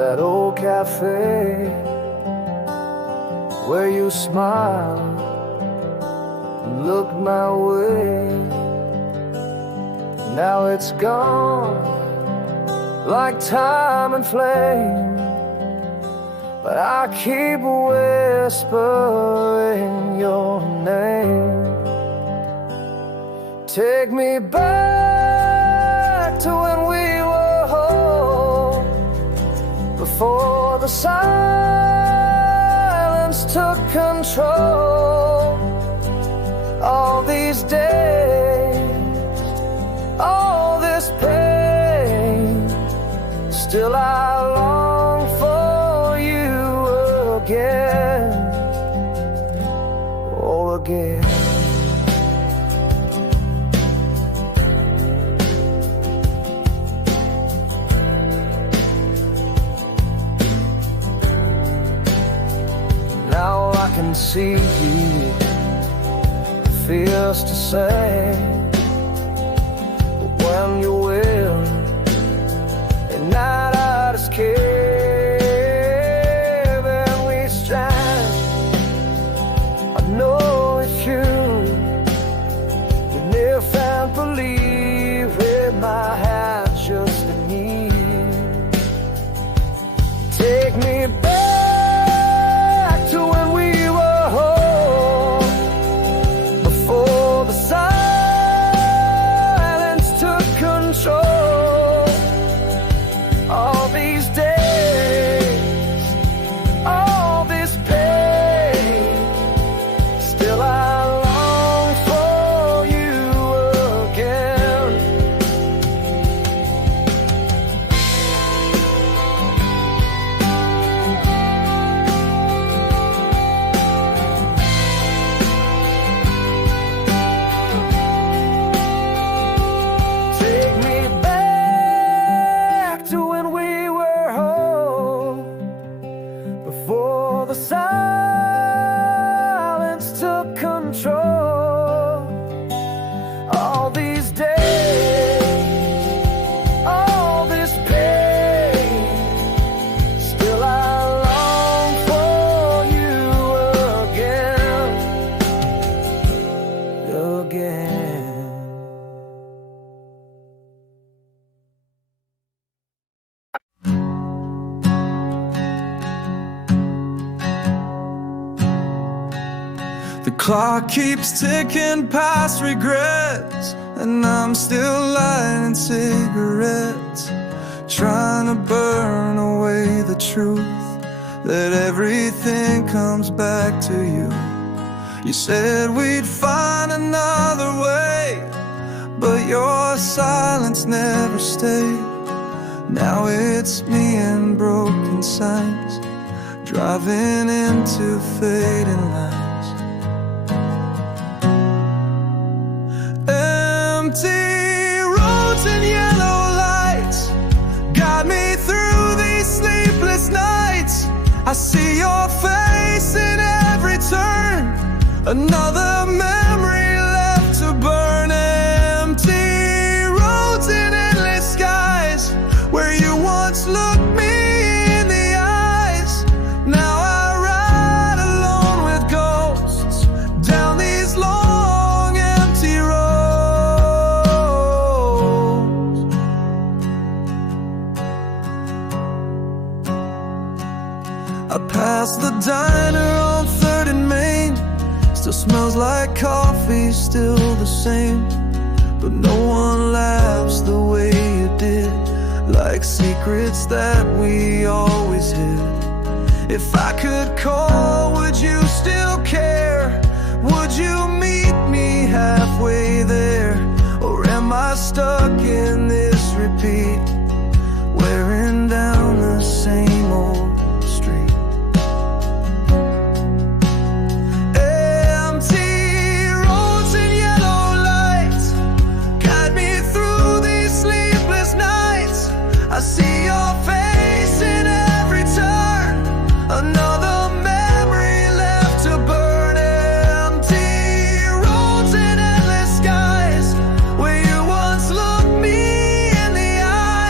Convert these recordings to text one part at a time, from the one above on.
that old cafe where you smiled and looked my way. Now it's gone like time and flame, but I keep whispering your name. Take me back to when we were home, before the silence took control. All these days, all this pain, still I long for you again, oh again. Now I can see you, feels to say, but when you will, at night I just cave and we stand. I know it's you, if and believe with my hand just beneath. Take me back to when we were home, before the silence took control. All these days, all this pain, still I long for you again. Take me back to when we were home, before the silence took control. All these days, all this pain, still I long for you again, again. The clock keeps ticking past regrets, and I'm still lighting cigarettes, trying to burn away the truth that everything comes back to you. You said we'd find another way, but your silence never stayed. Now it's me and broken signs, driving into fading lines. Empty roads and yellow lights guide me through these sleepless nights. I see your face in every turn, another memory left to burn. Empty roads and endless skies, where you once looked me in the eyes. Now I ride alone with ghosts down these long empty roads. I passed the diner on 3rd and Main, still smells like coffee, still the same, but no one laughs the way you did, like secrets that we always hid. If I could call, would you still care? Would you meet me halfway there? Or am I stuck in this repeat, wearing down the same old street? Empty roads and yellow lights guide me through these sleepless nights. I see your face in every turn, another memory left to burn. Empty roads and endless skies, where you once looked me in the eye.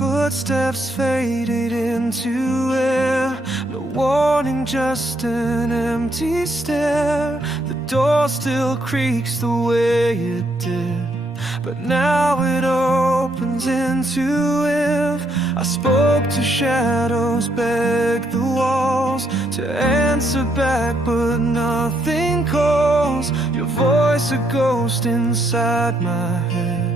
footsteps faded into air. No warning, just an empty stare. The door still creaks the way it did, but now it opens into if. I spoke to shadows, begged the walls to answer back, but nothing calls. Your voice a ghost inside my head.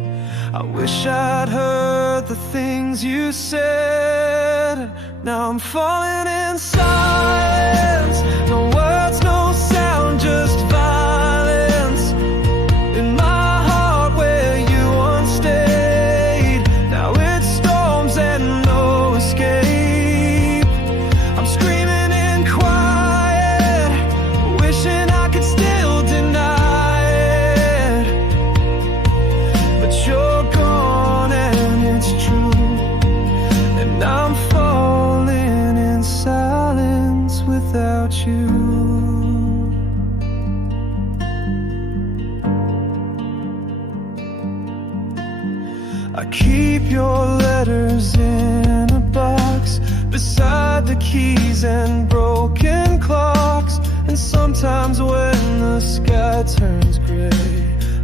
I wish I'd heard the things you said. Now I'm falling in silence. No words, no sound, just violence. In my heart where you once stayed, now it storms and no escape. I'm screaming in quiet, wishing I could still deny it, but you're gone and it's true, and I'm falling in silence without you. I keep your letters in a box beside the keys and broken clocks. And sometimes when the sky turns gray,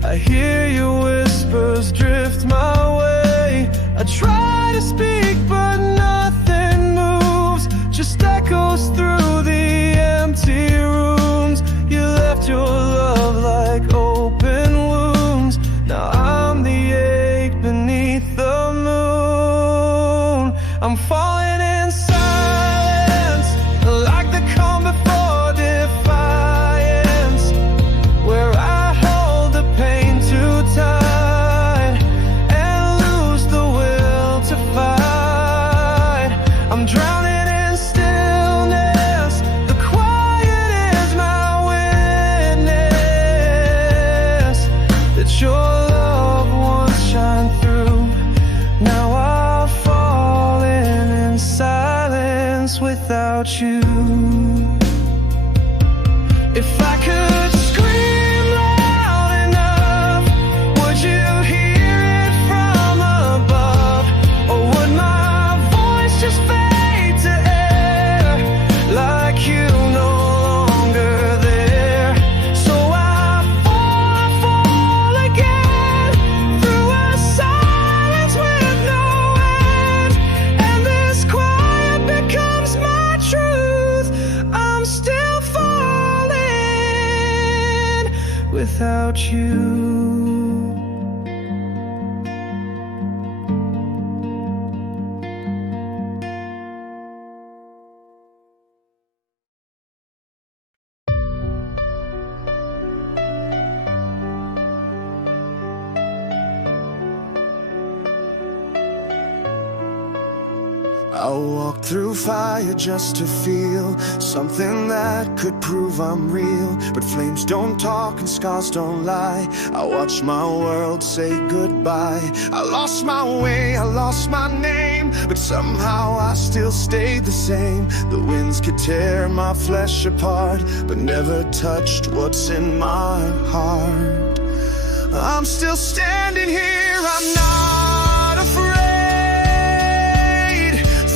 I hear your whispers drift my way. I try to speak but nothing moves, just echoes through the empty rooms. You left your love like open wounds. Now I'm the ache beneath the moon. I'm falling in silence, like the calm before defiance, where I hold the pain too tight and lose the will to fight. I'm drowning in stillness, the quiet is my witness, that your love once shined through. Now I've fallen in silence without you. If I could scream loud enough, would you hear it from above? Or would my voice just fade to air, like you no longer there? So I fall again, through a silence with no end, and this quiet becomes my truth. I'm still falling without you. I'll walk through fire just to feel something that could prove I'm real. But flames don't talk and scars don't lie. I watch my world say goodbye. I lost my way, I lost my name, but somehow I still stayed the same. The winds could tear my flesh apart, but never touched what's in my heart. I'm still standing here, I'm not afraid.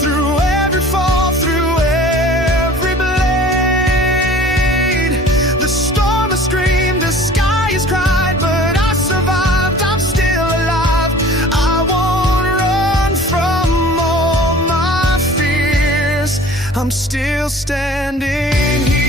Through every fall, through every blade, the storm has screamed, the sky has cried, but I survived, I'm still alive. I won't run from all my fears. I'm still standing here.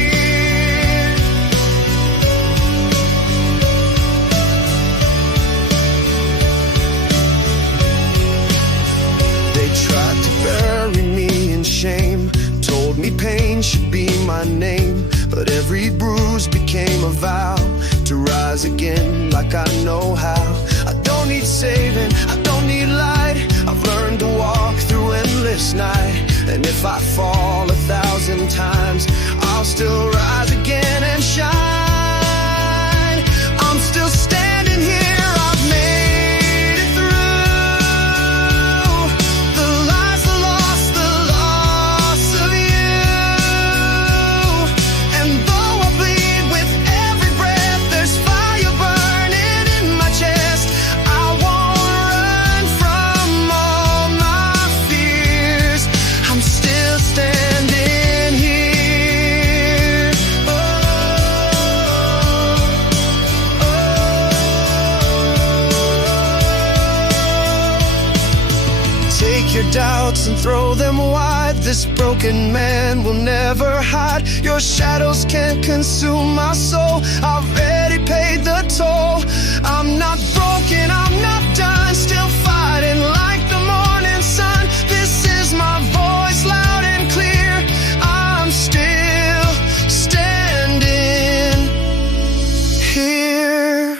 Tried to bury me in shame, told me pain should be my name, but every bruise became a vow to rise again like I know how. I don't need saving, I don't need light. I've learned to walk through endless night, and if I fall 1,000 times, I'll still rise again and shine. I'm still standing here, I've made it through. your doubts and throw them wide. This broken man will never hide. Your shadows can't consume my soul. I've already paid the toll. I'm not broken, I'm not done. Still fighting like the morning sun. This is my voice, loud and clear. I'm still standing here.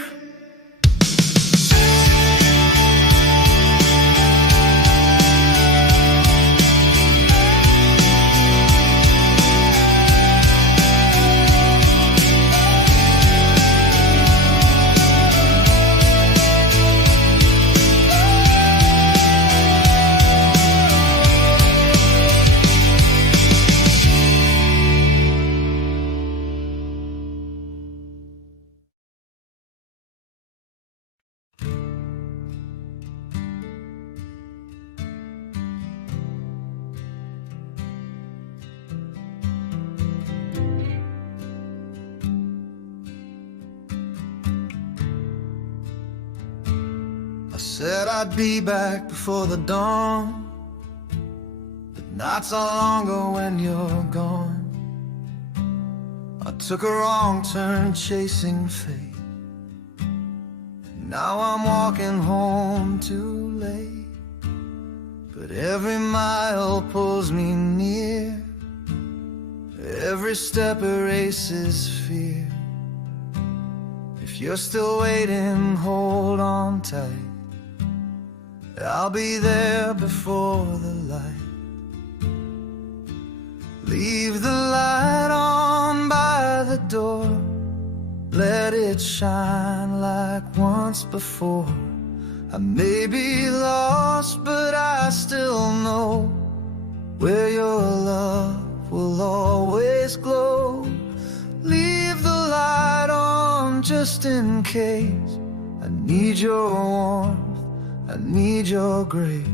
I said I'd be back before the dawn, but not so long ago when you're gone. I took a wrong turn chasing fate. Now I'm walking home too late, but every mile pulls me near. Every step erases fear. If you're still waiting, hold on tight. I'll be there before the light. Leave the light on by the door. Let it shine like once before. I may be lost, but I still know where your love will always glow. Leave the light on just in case. I need your warmth, I need your grace.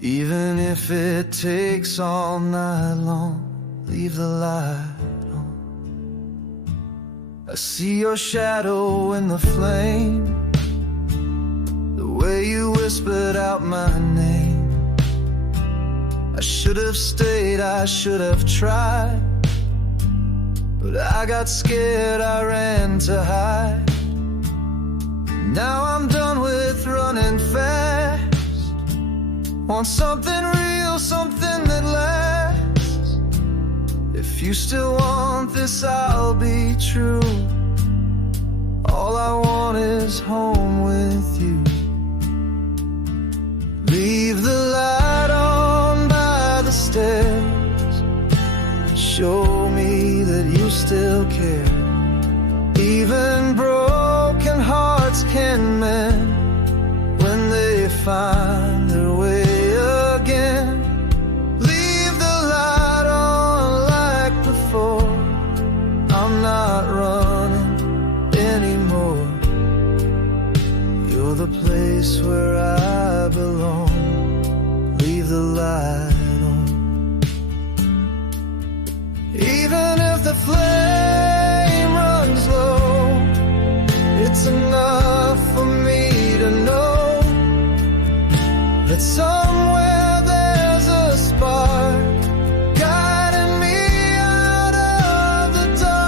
Even if it takes all night long, leave the light on. I see your shadow in the flame, the way you whispered out my name. I should have stayed, I should have tried, but I got scared, I ran to hide. Now I'm done with running fast. Want something real, something that lasts. If you still want this, I'll be true. All I want is home with you. Leave the light on by the stairs. Show me that you still care. Even broken hearts can mend when they find their way again. Leave the light on like before. I'm not running anymore. You're the place where I belong. Leave the light on. Even if the flame runs low, it's enough for me to know that somewhere there's a spark guiding me out of the dark.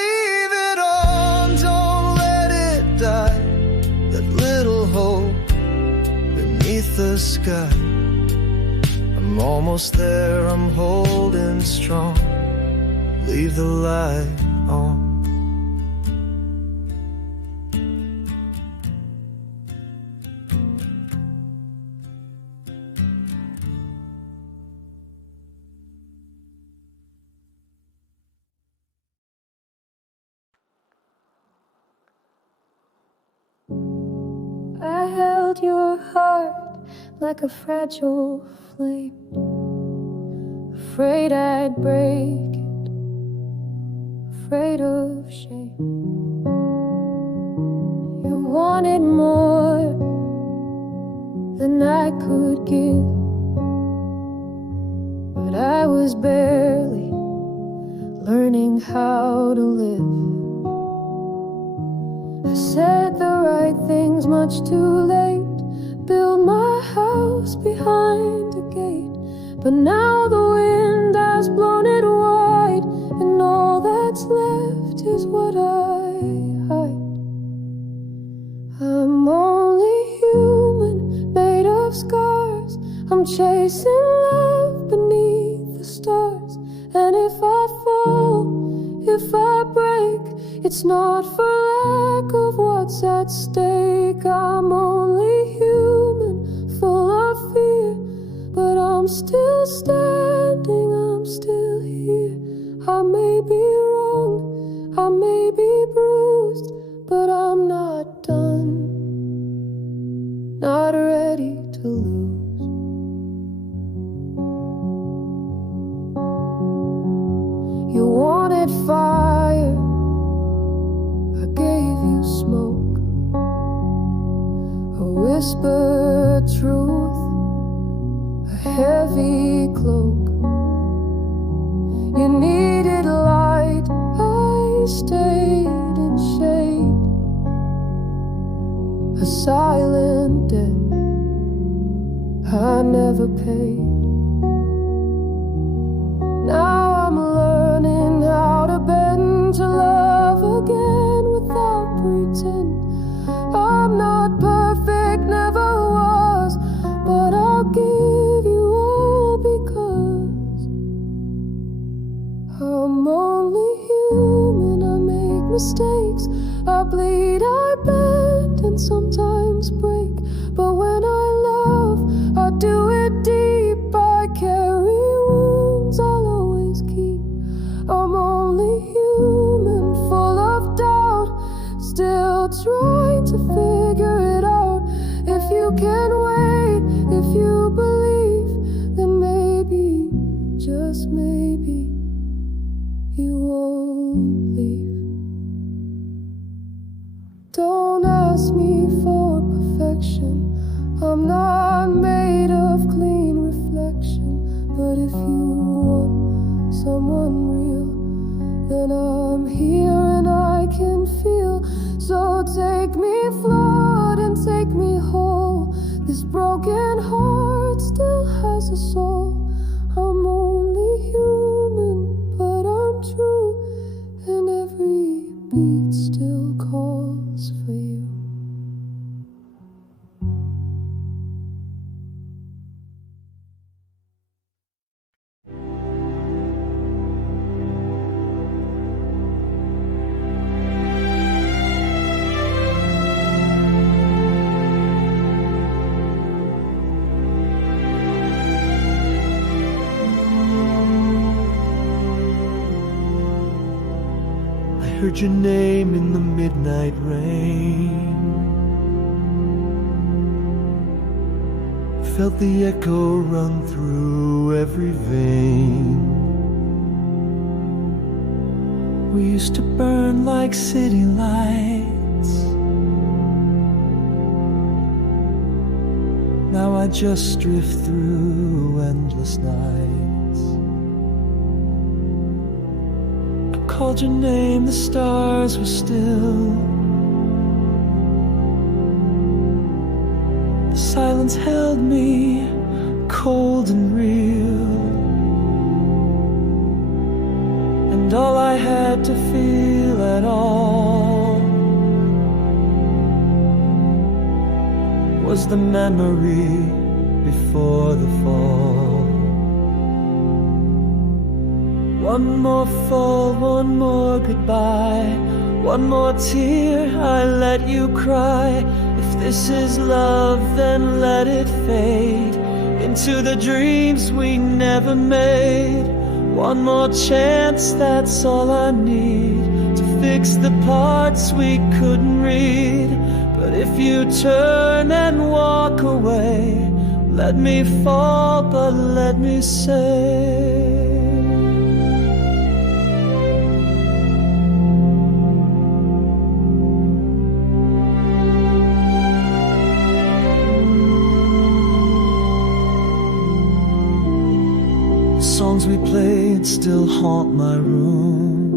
Leave it on, don't let it die. That little hope beneath the sky. I'm almost there, I'm holding strong. Leave the light on. I held your heart like a fragile flame, afraid I'd break it, afraid of shame. You wanted more than I could give, but I was barely learning how to live. I said the right things much much too late. Build my house behind a gate, but now the wind has blown it wide, and all that's left is what I hide. I'm only human, made of scars. I'm chasing love beneath the stars. And if I fall, if I break, it's not for lack of what's at stake. I'm only human, full of fear, but I'm still standing, I'm still here. I may be wrong, I may be bruised, but I'm not done, not ready to lose. You wanted fire, I gave you smoke, a whispered truth, a heavy cloak. You needed light, I stayed in shade, a silent debt I never paid. Now I'm learning how to bend to love again without pretend. I'm not perfect, never was, but I'll give you all because I'm only human. I make mistakes, I bleed, I bend, and sometimes break. But when I love, I do it deep. I carry wounds I'll always keep. I'm only human, full of doubt, still trying to figure it out. If you can wait, if you believe, then maybe, just maybe, you won't leave. Don't ask me for perfection, I'm not made of clean reflection. But if you want someone real, then I'm here and I can feel. So take me flawed and take me whole. This broken heart still has a soul. I'm only human, but I'm true, and every beat still calls for you. Heard your name in the midnight rain, felt the echo run through every vein. We used to burn like city lights. Now I just drift through endless nights. Called your name, the stars were still. The silence held me, cold and real. And all I had to feel at all was the memory before the fall. One more fall, one more goodbye, one more tear, I let you cry. If this is love, then let it fade into the dreams we never made. One more chance, that's all I need to fix the parts we couldn't read. But if you turn and walk away, let me fall, but let me say, songs we played still haunt my room,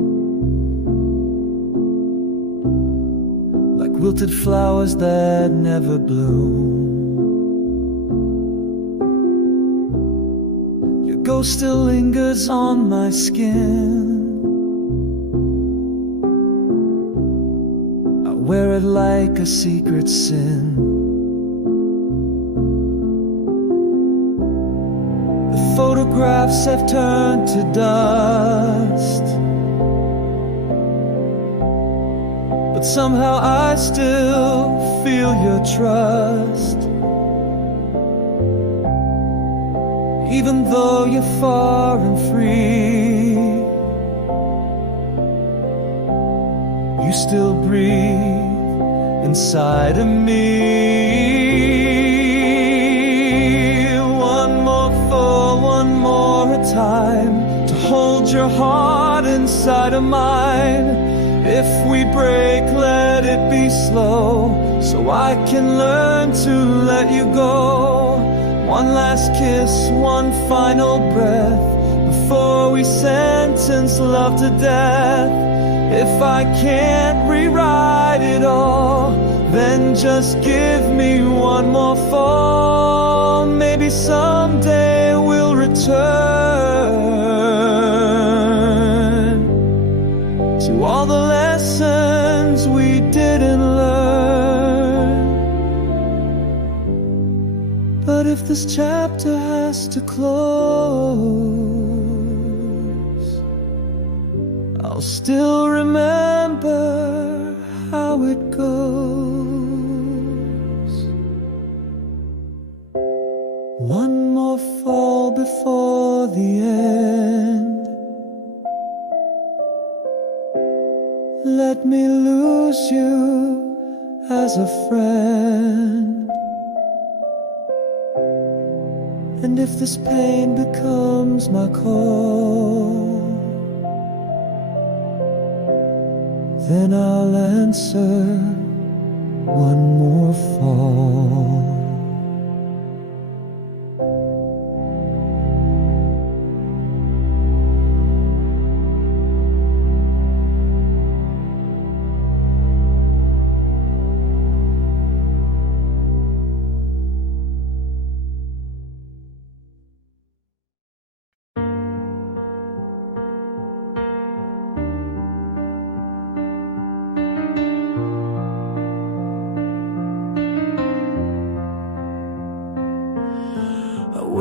like wilted flowers that never bloom. Your ghost still lingers on my skin. I wear it like a secret sin. The photographs have turned to dust, but somehow I still feel your trust. Even though you're far and free, you still breathe inside of me. One more fall, one more time, to hold your heart inside of mine. If we break, let it be slow, so I can learn to let you go. One last kiss, one final breath, before we sentence love to death. If I can't rewrite it all, then just give me one more fall. Maybe someday we'll return to all the lessons we didn't learn. But if this chapter has to close, I'll still remember how it goes. One more fall before the end. Let me lose you as a friend. And if this pain becomes my call, then I'll answer one more fall.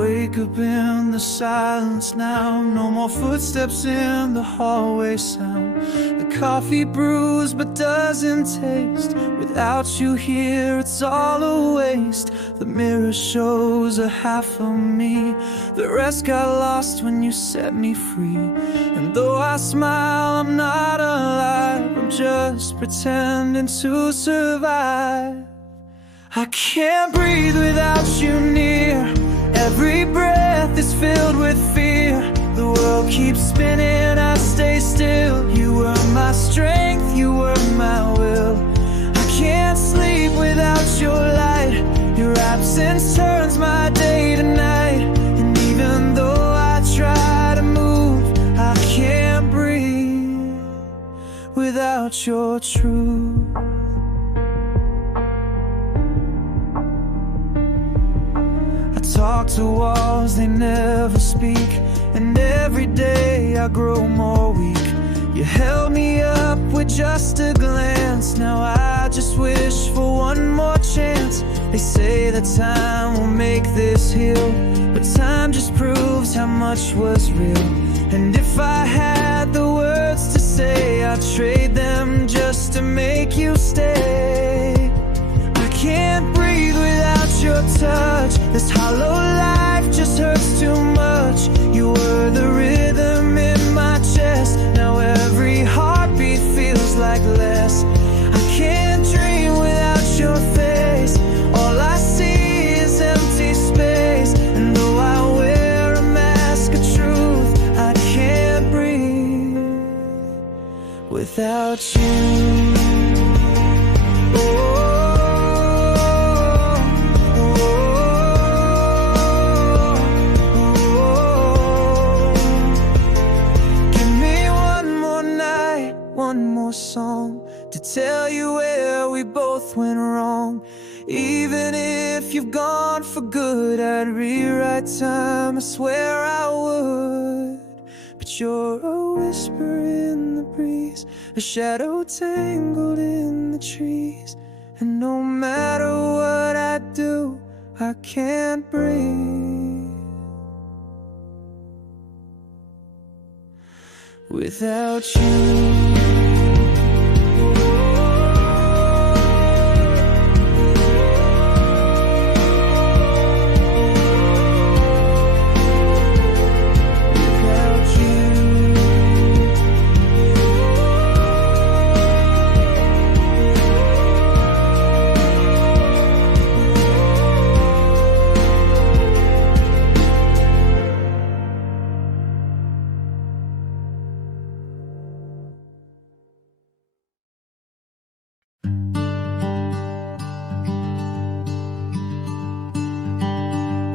Wake up in the silence now. No more footsteps in the hallway sound. The coffee brews but doesn't taste. Without you here it's all a waste. The mirror shows a half of me. The rest got lost when you set me free. And though I smile, I'm not alive. I'm just pretending to survive. I can't breathe without you near. Every breath is filled with fear. The world keeps spinning, I stay still. You were my strength, you were my will. I can't sleep without your light. Your absence turns my day to night. And even though I try to move, I can't breathe without your truth. Talk to walls, they never speak. And every day I grow more weak. You held me up with just a glance. Now I just wish for one more chance. They say that time will make this heal, but time just proves how much was real. And if I had the words to say, I'd trade them just to make you stay. I can't breathe without your touch. This hollow life just hurts too much. You were the rhythm in my chest. Now every heartbeat feels like less. I can't dream without your face. All I see is empty space. And though I wear a mask of truth, I can't breathe without you. Oh, if you've gone for good, I'd rewrite time, I swear I would. But you're a whisper in the breeze, a shadow tangled in the trees. And no matter what I do, I can't breathe without you.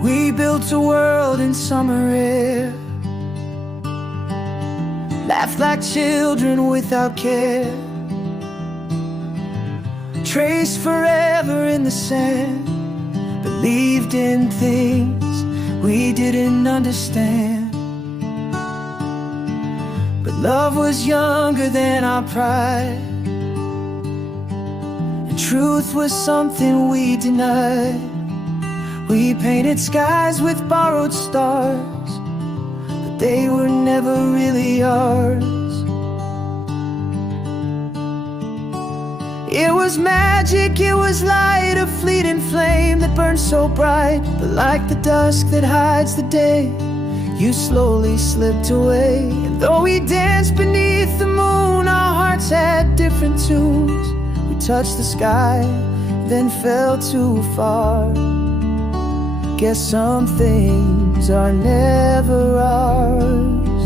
We built a world in summer air, laughed like children without care, traced forever in the sand, believed in things we didn't understand. But love was younger than our pride, and truth was something we denied. We painted skies with borrowed stars, but they were never really ours. It was magic, it was light, a fleeting flame that burned so bright. But like the dusk that hides the day, you slowly slipped away. And though we danced beneath the moon, our hearts had different tunes. We touched the sky, then fell too far. Guess some things are never ours.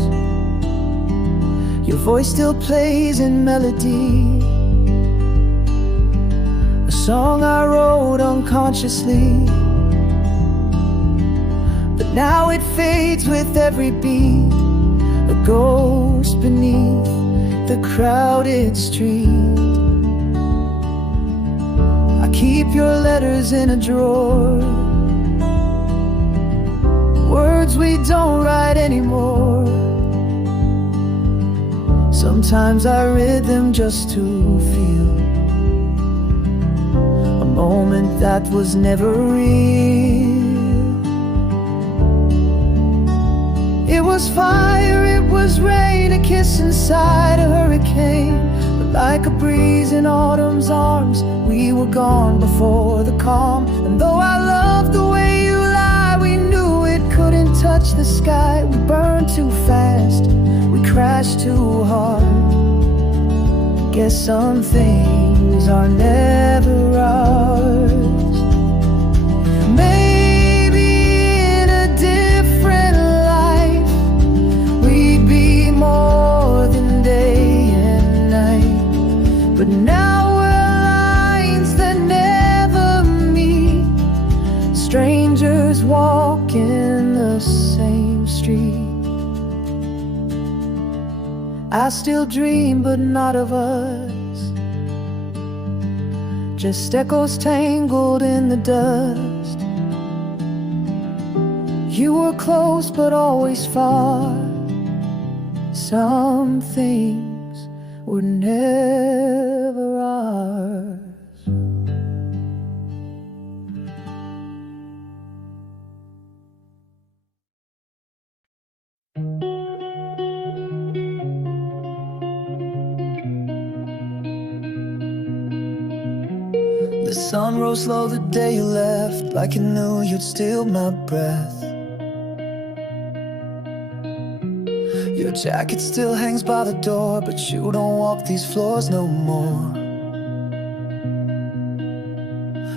Your voice still plays in melody, a song I wrote unconsciously. But now it fades with every beat, a ghost beneath the crowded street. I keep your letters in a drawer, words we don't write anymore. Sometimes I read them just to feel a moment that was never real. It was fire, it was rain, a kiss inside a hurricane. But like a breeze in autumn's arms, we were gone before the calm. And though I loved the way you lie, we knew it couldn't touch the sky. We burned too fast, we crashed too hard. Guess some things are never ours. Maybe in a different life, we'd be more than day and night. But now we're lines that never meet, strangers walking the same street. I still dream, but not of us, just echoes tangled in the dust. You were close, but always far. Some things were never ours. The sun rose slow the day you left, like you knew you'd steal my breath. Your jacket still hangs by the door, but you don't walk these floors no more.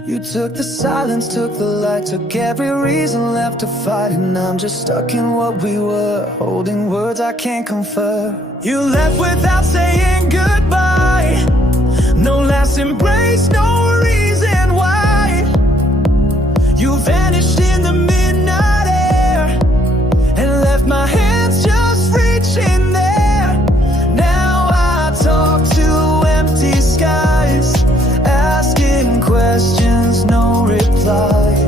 You took the silence, took the light, took every reason left to fight. And I'm just stuck in what we were, holding words I can't confer. You left without saying goodbye, no last embrace, no reason why. You vanished in the midnight air and left my hands just reaching there. Now I talk to empty skies, asking questions, no reply.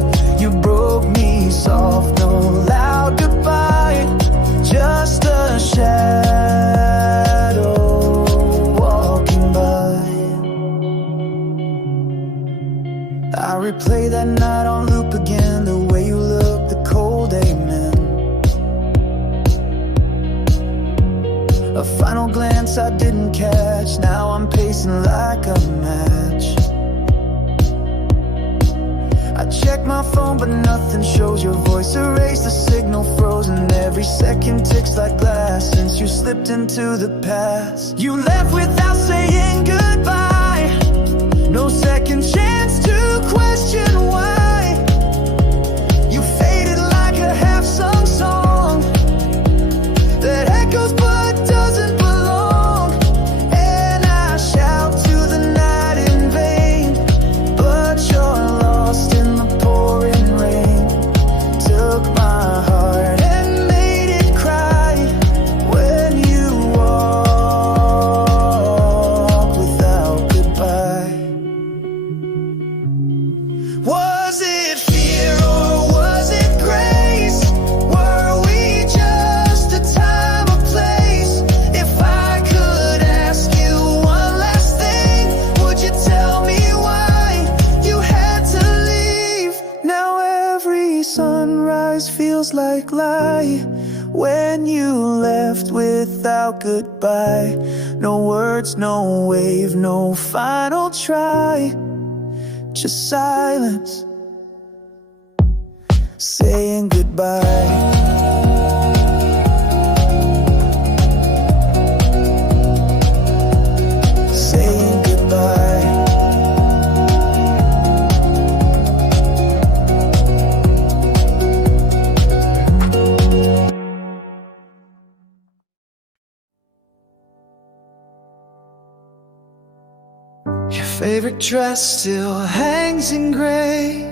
chance I didn't catch. Now I'm pacing like a match. I check my phone but nothing shows. Your voice erased, the signal frozen. Every second ticks like glass since you slipped into the past. You left without saying goodbye. No second chance to question why. You faded like a half-sung song that echoes but doesn't belong. And I shout to the night in vain, but you're lost in the pouring rain. Took my heart and made it cry when you walk without goodbye. Was it fear or was it grace? Were we just a time or place? If I could ask you one last thing, would you tell me why you had to leave? Now every sunrise feels like lie when you left without goodbye. No words, no wave, no final try. Just silence, saying goodbye. Saying goodbye. Your favorite dress still hangs in gray.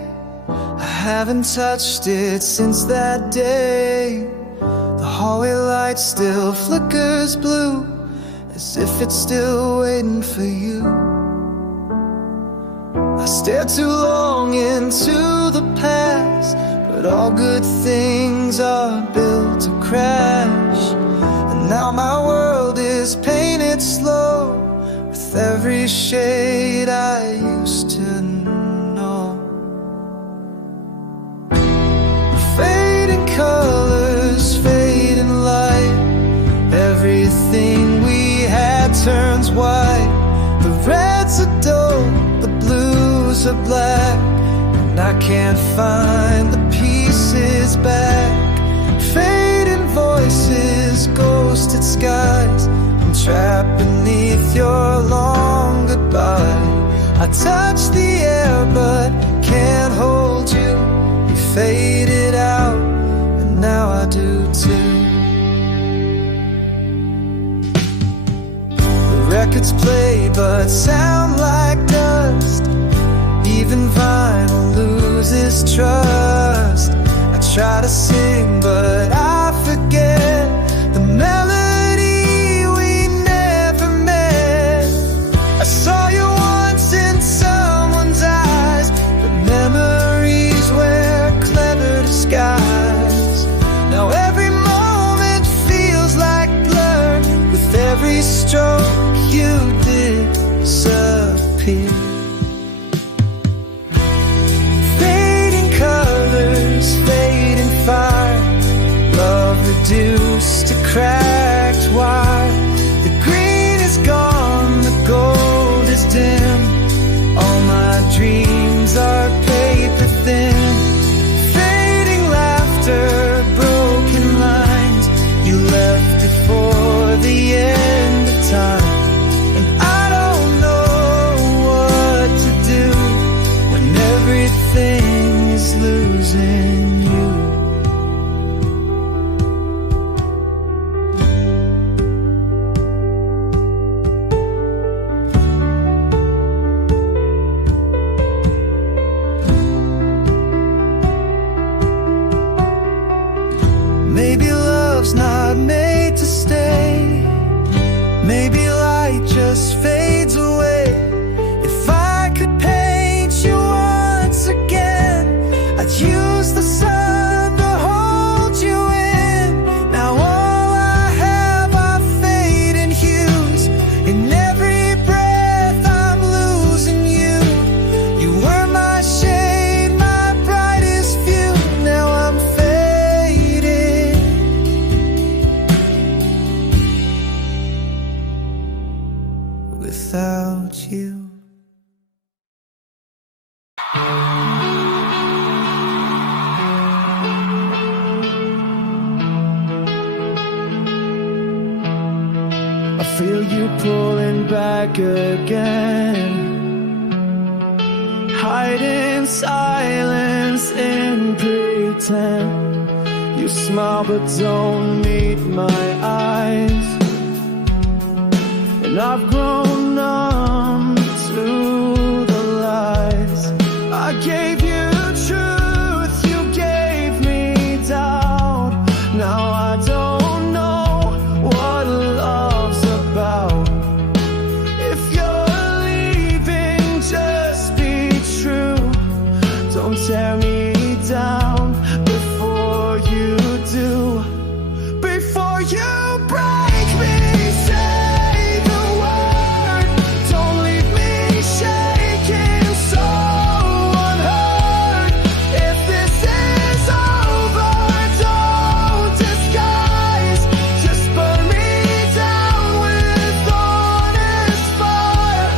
I haven't touched it since that day. The hallway light still flickers blue, as if it's still waiting for you. I stared too long into the past, but all good things are built to crash. And now my world is painted slow with every shade I used to know. Fading colors, fading light. Everything we had turns white. The reds are dull, the blues are black, and I can't find the pieces back. Fading voices, ghosted skies. I'm trapped beneath your long goodbye. I touch the air but can't hold you. You faded out, and now I do too. The records play but sound like dust. Even vinyl loses trust. I try to sing but I forget the melody we never met. I saw you once in someone's eyes, but memories were clever disguise. Now every moment feels like blur. With every stroke you disappear. Fading colors, fading fire. Love reduced to cracked wire. The green is gone, the gold is dim. All my dreams are paper thin. Fading laughter, broken lines. You left before the end of time. And I don't know what to do when everything is losing you. Maybe love's not made to stay. Maybe light just fades away. If I could paint you once again, I'd use the sun to hold you in. Now all I have are fading hues. In every breath I'm losing you. You were my shade, my brightest view. Now I'm fading. 'Cause I don't know what to do when everything is losing you. Fading colors, fading fire. Love reduced to cracked wire. The green is gone, the gold is dim. All my dreams are paper thin. Fading laughter, broken lines. You left before the end of time. And I don't know what to do when everything is losing you. feel you pulling back again. Hide in silence and pretend you smile but don't meet my eyes. And I've grown numb to the lies. I gave you truth, you gave me doubt. Now I don't know what love's about. If you're leaving, just be true. Don't tear me down before you do. Before you break me, say the word. Don't leave me shaking so unheard. If this is over, don't disguise. Just burn me down with honest fire.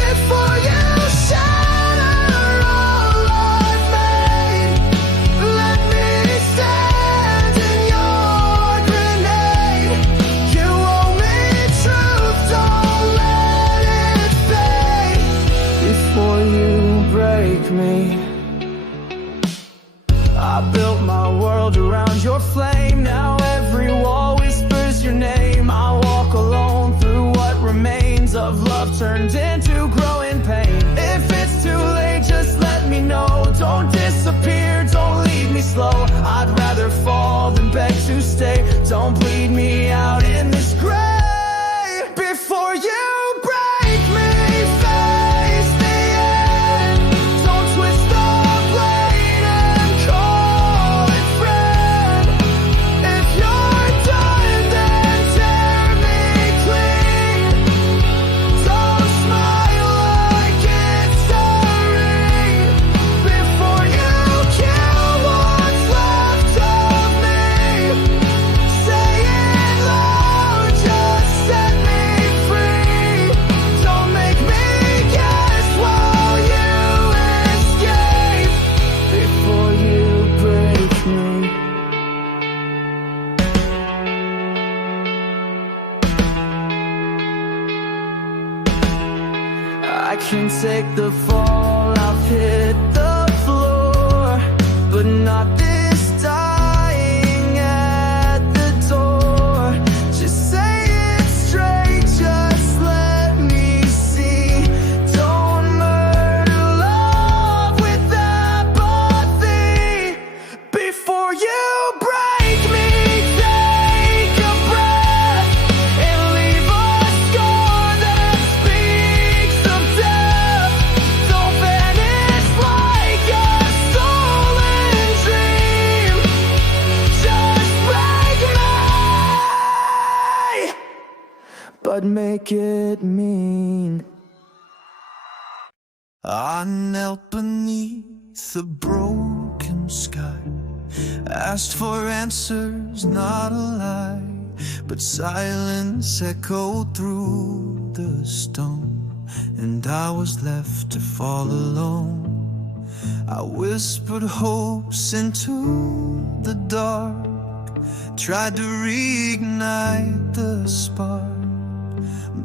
Before you shatter all I've made, let me stand in your grenade. You owe me truth, don't let it fade. Before you break me, I built my world around your flame. Now every wall whispers your name. I walk alone through what remains of love turned into growing pain. If it's too late, just let me know. Don't disappear, don't leave me slow. I'd rather fall than beg to stay. Don't bleed me out in this grave. Before you break me, face the end. Don't twist the blade and call it friend. If you're done, then tear me clean. Don't smile like it's a ring. Before you kill what's left of me, say it loud, just set me free. Don't make me guess while you escape. Before you break me. I can take the fall, I've hit the floor, but not this dying at the door. Just say it straight, just let me see. Don't murder love with apathy. Before you break me, take a breath and leave a scar that speaks of death. Don't vanish like a stolen dream. Just break me, but make it mean. I knelt beneath a broken sky, asked for answers, not a lie, but silence echoed through the stone, and I was left to fall alone. I whispered hopes into the dark, tried to reignite the spark,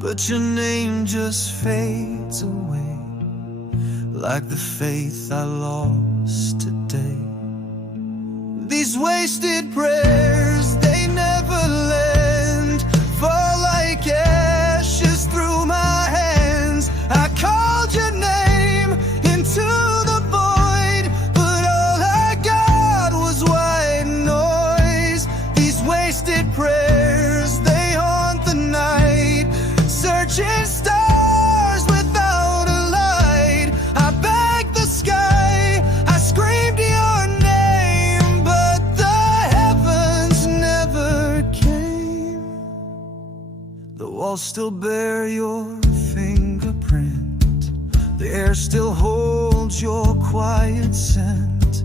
but your name just fades away, like the faith I lost today. These wasted prayers, they never lend, fall like ashes through my hands. I called your name into the void, but all I got was white noise. These wasted prayers, they haunt the night, searching stars without a light. I begged the sky, I screamed your name, but the heavens never came. The walls still bear your fingerprint, the air still holds your quiet scent,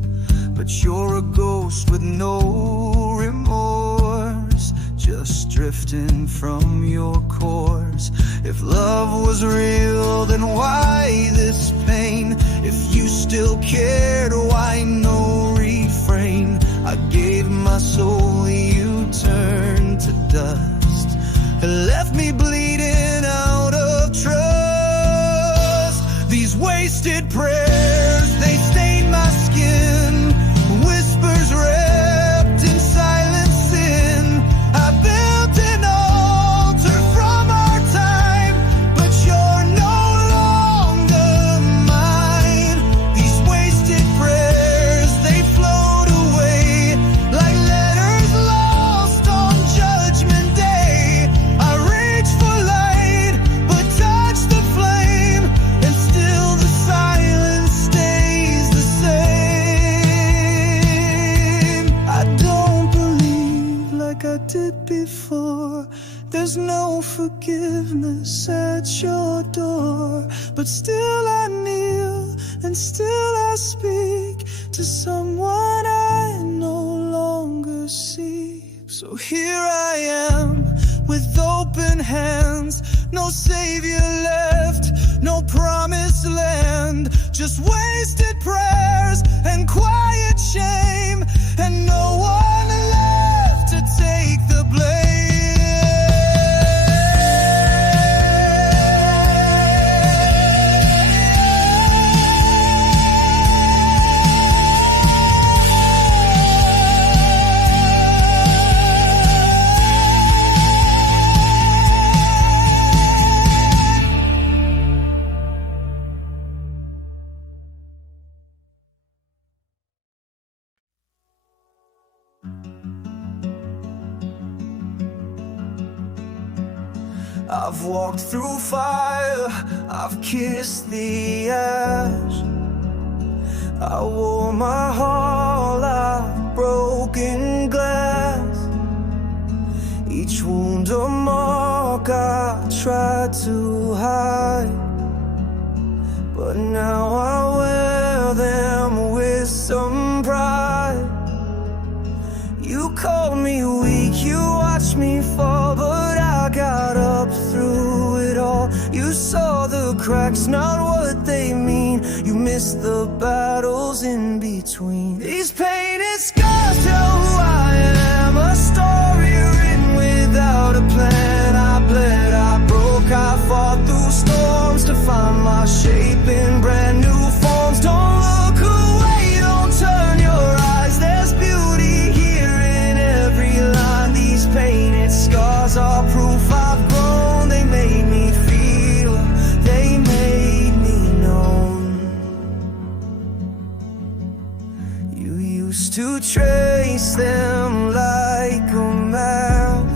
but you're a ghost with no remorse, just drifting from your course. If love was real, then why this pain? If you still cared, why no refrain? I gave my soul, you turned to dust and left me bleeding did before. There's no forgiveness at your door, but still I kneel and still I speak to someone I no longer see. So here I am with open hands, no savior left, no promised land, just wasted prayers and quiet shame, and no one left to take the blame. I've walked through fire, I've kissed the ash. I wore my heart like broken glass. Each wound a mark I tried to hide, but now I wear them with some pride. You called me weak, you watched me fall, but I got up through it all. You saw the cracks, not what they mean. You missed the battles in between. These painted scars tell who I am, a story written without a plan. I bled, I broke, I fought through storms to find my shape in brand new forms. Don't look away, don't turn your eyes, there's beauty here in every line. These painted scars are proof I've grown. They made me feel, they made me known. You used to trace them like a map,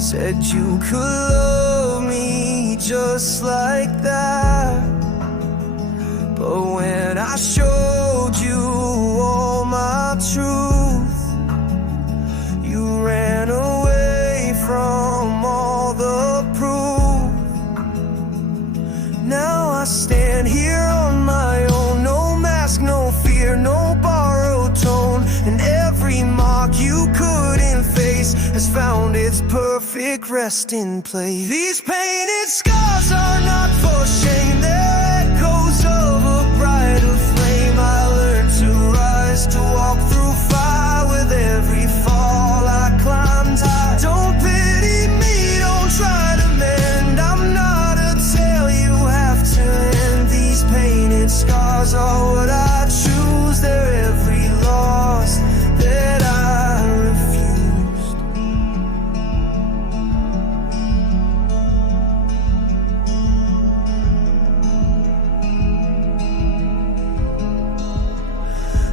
said you could love me just like that. But when I showed you all my truth, you ran away from all the proof. Now I stand here on my own, no mask, no fear, no borrowed tone. And every mark you couldn't face has found its perfect resting place. These painted scars are not for shame, they're echoes of a brighter flame. I learned to rise, to walk through fire. With every fall I climbed high. Don't pity me, don't try to mend, I'm not a tale you have to end. These painted scars are what I choose, they're every loss that I refused.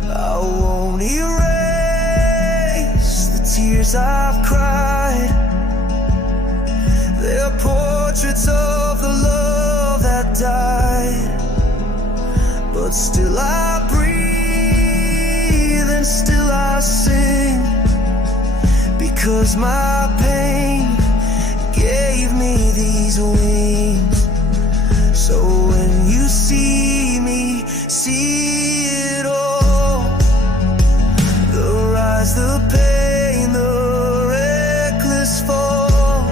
I won't erase the tears I've cried. They're portraits of the love that died. But still I breathe and still I sing, because my pain gave me these wings. So when you see me, see it all, the rise, the pain, the reckless fall.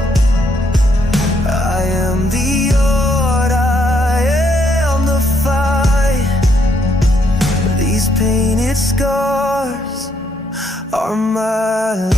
I am the art, I am the fight. These painted scars are my life.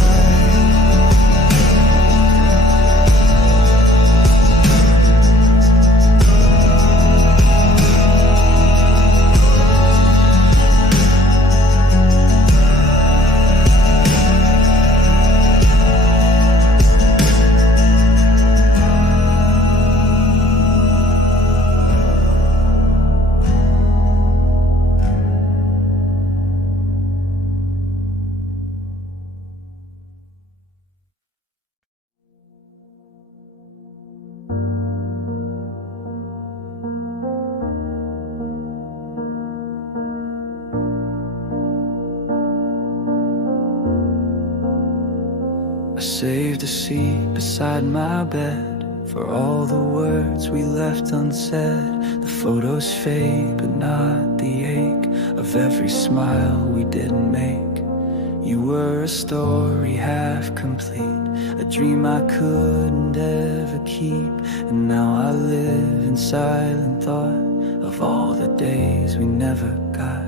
I saved a seat beside my bed for all the words we left unsaid. The photos fade, but not the ache of every smile we didn't make. You were a story half complete, a dream I couldn't ever keep. And now I live in silent thought of all the days we never got.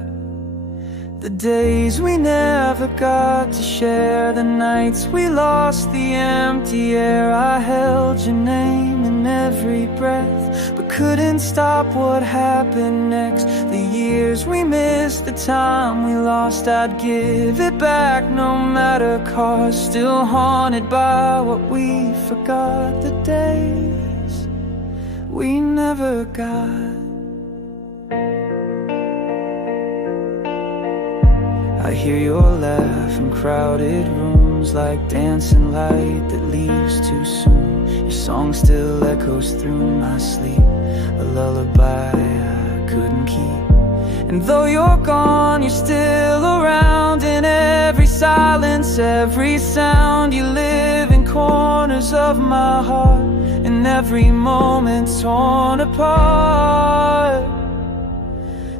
The days we never got to share, the nights we lost the empty air. I held your name in every breath, but couldn't stop what happened next. The years we missed, the time we lost, I'd give it back no matter cost. Still haunted by what we forgot, the days we never got. I hear your laugh in crowded rooms, like dancing light that leaves too soon. Your song still echoes through my sleep, a lullaby I couldn't keep. And though you're gone, you're still around in every silence, every sound. You live in corners of my heart, in every moment torn apart.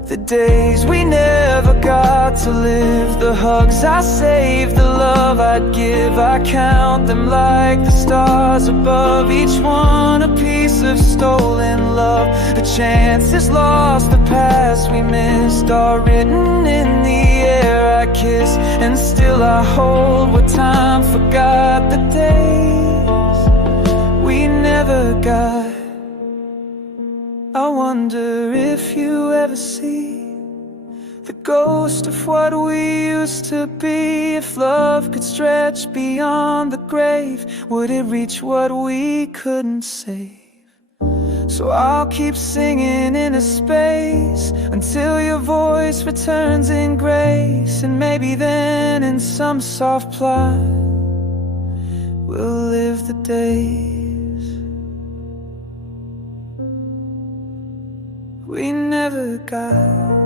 The days we never got to live, the hugs I saved, the love I'd give, I count them like the stars above. Each one a piece of stolen love, the chances lost, the past we missed, are written in the air I kiss. And still I hold what time forgot, the days we never got. I wonder if you ever see the ghost of what we used to be. If love could stretch beyond the grave, would it reach what we couldn't save? So I'll keep singing in a space until your voice returns in grace. And maybe then in some soft plot we'll live the days we never got.